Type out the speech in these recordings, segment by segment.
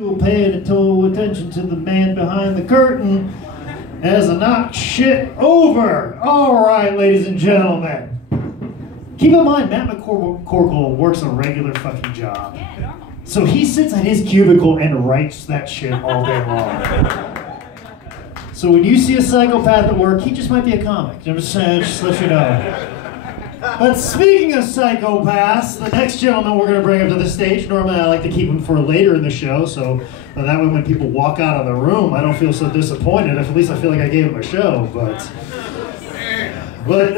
You'll pay total attention to the man behind the curtain as I knock shit over. All right, ladies and gentlemen. Keep in mind, Matt McCorkle works a regular fucking job. So he sits at his cubicle and writes that shit all day long. So when you see a psychopath at work, he just might be a comic. I'm just saying, just let you know. But speaking of psychopaths, the next gentleman we're going to bring up to the stage, normally I like to keep him for later in the show, so that way when people walk out of the room, I don't feel so disappointed. At least I feel like I gave him a show. But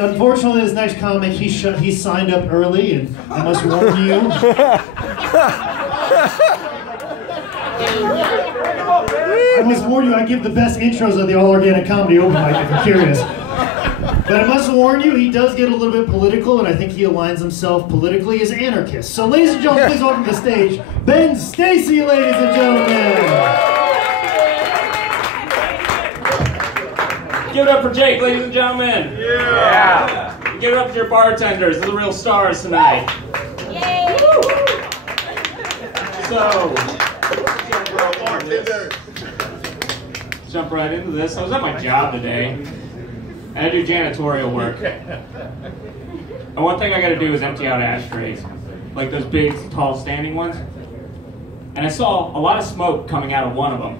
unfortunately, this next comic, he signed up early, and I must warn you. I must warn you, I give the best intros of the All Organic Comedy Open Mic if you're curious. But I must warn you, he does get a little bit political, and I think he aligns himself politically as anarchist. So ladies and gentlemen, please welcome to the stage, Ben Stacy, ladies and gentlemen. Give it up for Jake, ladies and gentlemen. Yeah. Give it up to your bartenders, they're the real stars tonight. Yay! So, jump right into this. I was at my job today. And I do janitorial work. And one thing I gotta do is empty out ashtrays. Like those big, tall, standing ones. And I saw a lot of smoke coming out of one of them.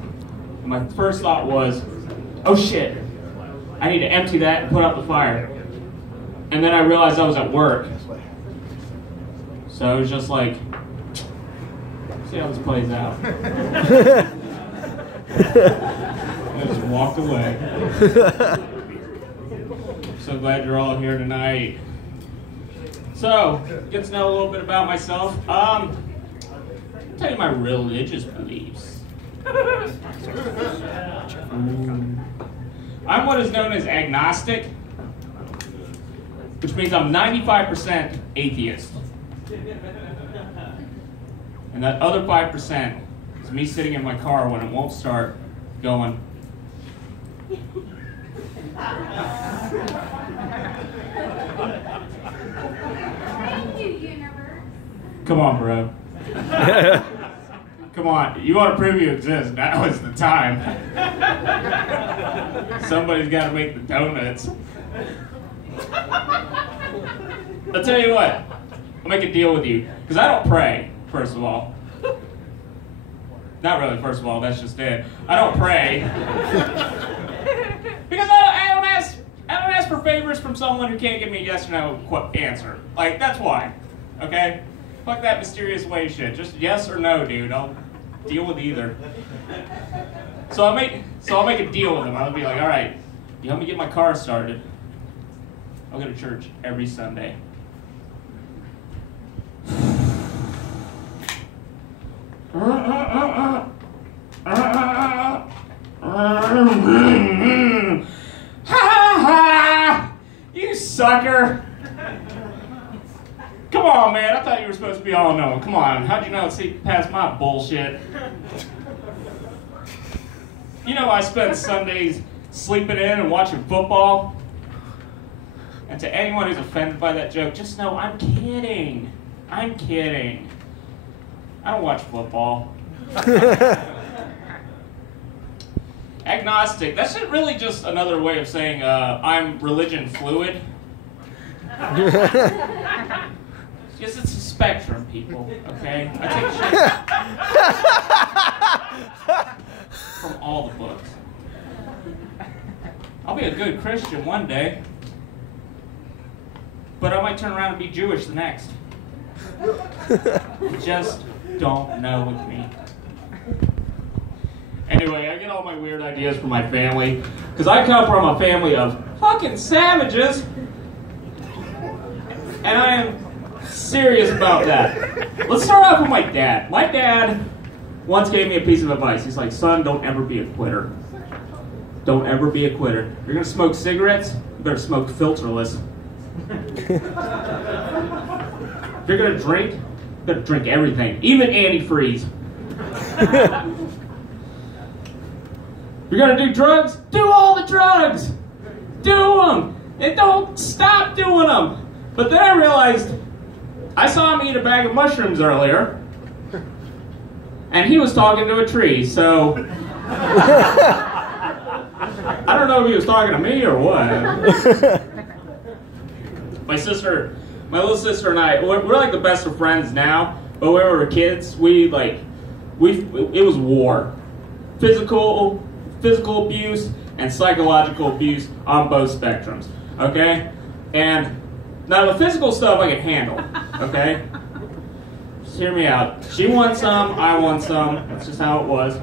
And my first thought was, oh shit, I need to empty that and put out the fire. And then I realized I was at work. So I was just like, see how this plays out. I just walked away. So glad you're all here tonight. So, get to know a little bit about myself. I'll tell you my religious beliefs. I'm what is known as agnostic, which means I'm 95% atheist. And that other 5% is me sitting in my car when it won't start, going, come on, bro. Come on, you want to prove you exist, now is the time. Somebody's got to make the donuts. I'll tell you what, I'll make a deal with you. Because I don't pray, first of all. Not really, first of all, that's just it. I don't pray. Because I don't ask for favors from someone who can't give me a yes or no answer. Like, that's why. Okay? Fuck that mysterious way shit. Just yes or no, dude. I'll deal with either. So I'll make a deal with them. I'll be like, all right, you help me get my car started. I'll go to church every Sunday. You sucker! Come on, man, I thought you were supposed to be all knowing. Come on, how'd you know to see past my bullshit? You know I spend Sundays sleeping in and watching football. And to anyone who's offended by that joke, just know I'm kidding. I'm kidding. I don't watch football. Agnostic, that's really just another way of saying I'm religion fluid. Because it's a spectrum, people, okay? I take shit from all the books. I'll be a good Christian one day, but I might turn around and be Jewish the next. You just don't know with me. Anyway, I get all my weird ideas from my family, because I come from a family of fucking savages, and I am serious about that. Let's start off with my dad. My dad once gave me a piece of advice. He's like, son, don't ever be a quitter. Don't ever be a quitter. If you're going to smoke cigarettes, you better smoke filterless. If you're going to drink, you better drink everything, even antifreeze. If you're going to do drugs, do all the drugs. Do them. And don't stop doing them. But then I realized, I saw him eat a bag of mushrooms earlier. and he was talking to a tree, so I don't know if he was talking to me or what. My little sister and I, we're like the best of friends now, but when we were kids, it was war. Physical abuse and psychological abuse on both spectrums, okay? And now the physical stuff I can handle, okay? Just hear me out. She won some, I won some, that's just how it was.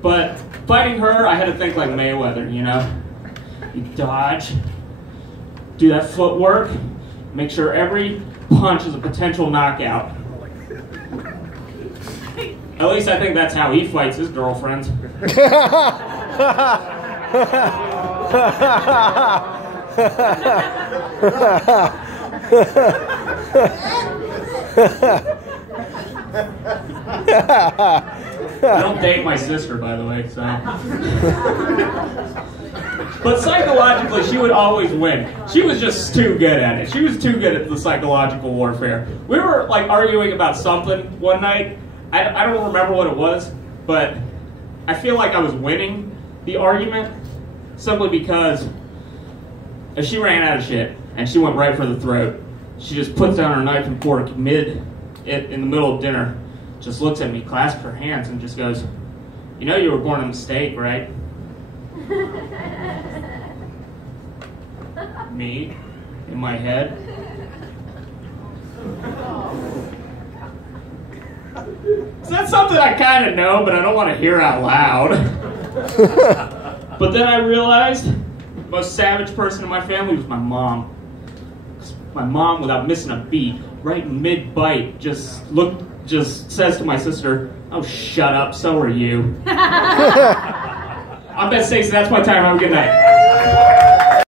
But fighting her, I had to think like Mayweather, you know? You dodge, do that footwork, make sure every punch is a potential knockout. At least I think that's how he fights his girlfriends. I don't date my sister, by the way, so. But psychologically, she would always win. She was just too good at it. She was too good at the psychological warfare. We were like arguing about something one night. I don't remember what it was, but I feel like I was winning the argument simply because if she ran out of shit and she went right for the throat, she just puts down her knife and fork in the middle of dinner, just looks at me, clasps her hands, and just goes, "You know you were born a mistake, right?" Me, in my head. So that's something I kind of know, but I don't want to hear out loud. But then I realized the most savage person in my family was my mom. My mom, without missing a beat, right mid-bite, just says to my sister, "Oh, shut up, so are you." I'm Ben Stacy, that's my time, have a good night.